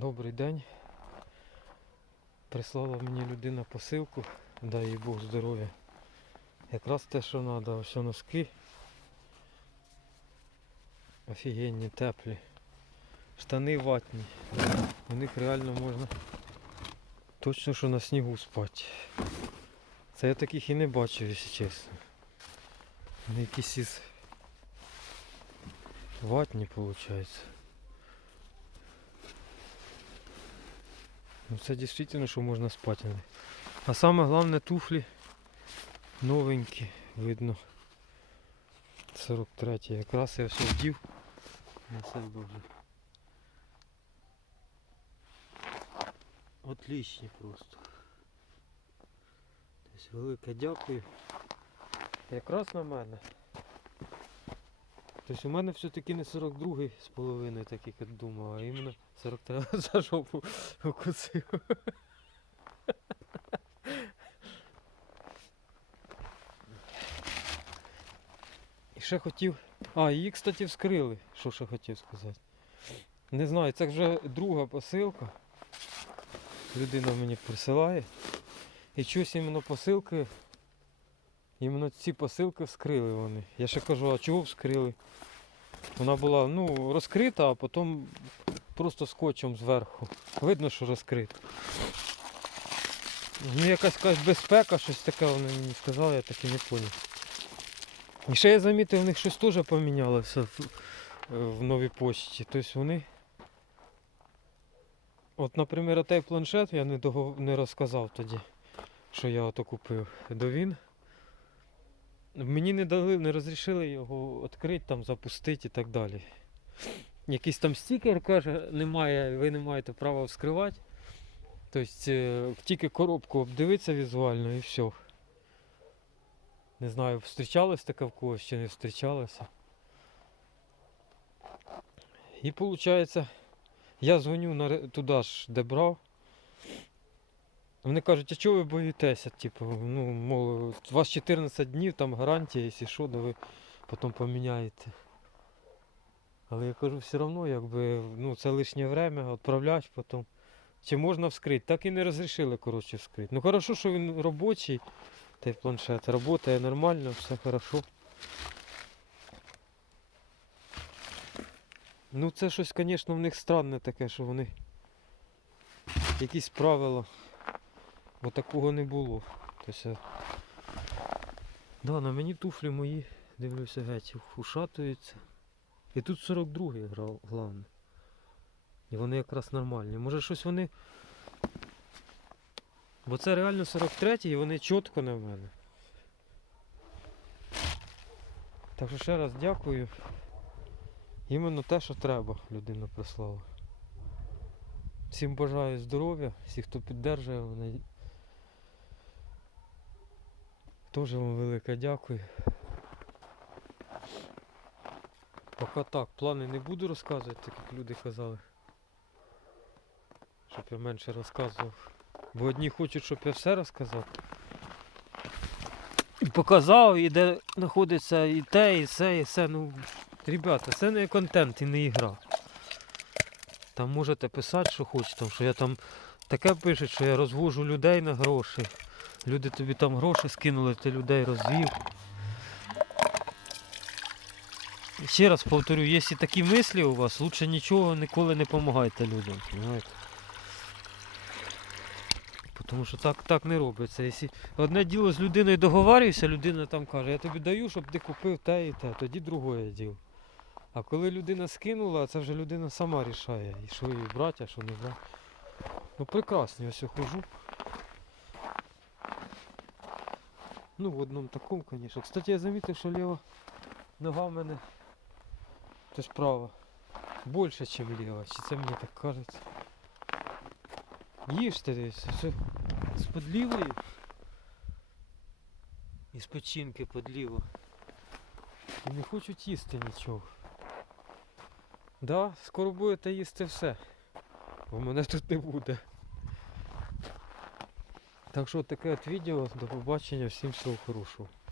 Добрий день. Прислала мені людина посилку, дай їй Бог здоров'я. Якраз те, що треба, ось носки. Офігенні, теплі. Штани ватні. У них реально можна точно що на снігу спати. Це я таких і не бачив, якщо чесно. Вони якісь із ватні, виходить. Ну це дійсно, що можна спати. А саме головне туфлі новенькі, видно. 43 якраз я все вдів на себе вже. Отлічні просто. Тобто велике дякую. Якраз на мене. Тобто у мене все-таки не 42 з половиною, так як я думав, а іменно 43 за жопу укусив. І ще хотів. А, її, кстати, вскрили. Що ще хотів сказати. Не знаю, це вже друга посилка. Людина мені присилає. І щось іменно посилки. Іменно ці посилки вскрили вони. Я ще кажу, а чого вскрили? Вона була ну, розкрита, а потім просто скотчем зверху. Видно, що розкрита. Ну якась якась безпека, щось таке вони мені сказали, я так і не зрозумів. І ще я замітив, у них щось теж помінялося в, в новій почті. Тобто вони. От, наприклад, той планшет я не, догов... не розказав тоді, що я ото купив. До він. Мені не дали, не розрішили його відкрити, там, запустити і так далі. Якийсь там стікер каже, немає, ви не маєте права вскривати. Тобто е, тільки коробку обдивитися візуально і все. Не знаю, зустрічалось таке в когось чи не зустрічалося. І виходить, я дзвоню туди ж, де брав. Вони кажуть, а чого ви боїтеся? Типу, ну, мол, у вас 14 днів, там гарантія, якщо що, то ви потім поміняєте. Але я кажу, все одно, якби, ну, це лишнє время, відправляти потім. Чи можна вскрити? Так і не розрішили, коротше, вскрити. Ну хорошо, що він робочий, той планшет. Працює нормально, все хорошо. Ну це щось, звісно, в них странне таке, що вони якісь правила. Бо такого не було. Тобто, да, на мені туфлі мої, дивлюся, геть, ушатуються. І тут 42-й грав, головне. І вони якраз нормальні. Може щось вони. Бо це реально 43-й і вони чітко на мене. Так що ще раз дякую. Іменно те, що треба, людина прислала. Всім бажаю здоров'я, всі, хто підтримує мене. Теж вам велике дякую. Поки так, плани не буду розказувати, так як люди казали. Щоб я менше розказував. Бо одні хочуть, щоб я все розказав. І показав, і де знаходиться і те, і все, і все. Ну, ребята, це не контент і не ігра. Там можете писати, що хочете, що я там таке пишуть, що я розвожу людей на гроші. Люди тобі там гроші скинули, ти людей розвів. Ще раз повторю, якщо такі мислі у вас, лучше нічого ніколи не допомагайте людям. Понимаєте? Тому що так, так не робиться. Якщо одне діло з людиною договарюєшся, людина там каже, я тобі даю, щоб ти купив те і те, тоді другое діло. А коли людина скинула, це вже людина сама рішає, і що їй брати, а що не брати. Ну прекрасно, я все хожу. Ну, в одному такому, звісно. Кстати, я замітив, що ліва нога в мене, тобто права, більше, ніж ліва. Чи це мені так кажеться? Їжте десь, все з-під лівої. Із печінки під ліво. І не хочуть їсти нічого. Да, скоро будете їсти все. Бо мене тут не буде. Так що таке от відео. До побачення, всім всього хорошого.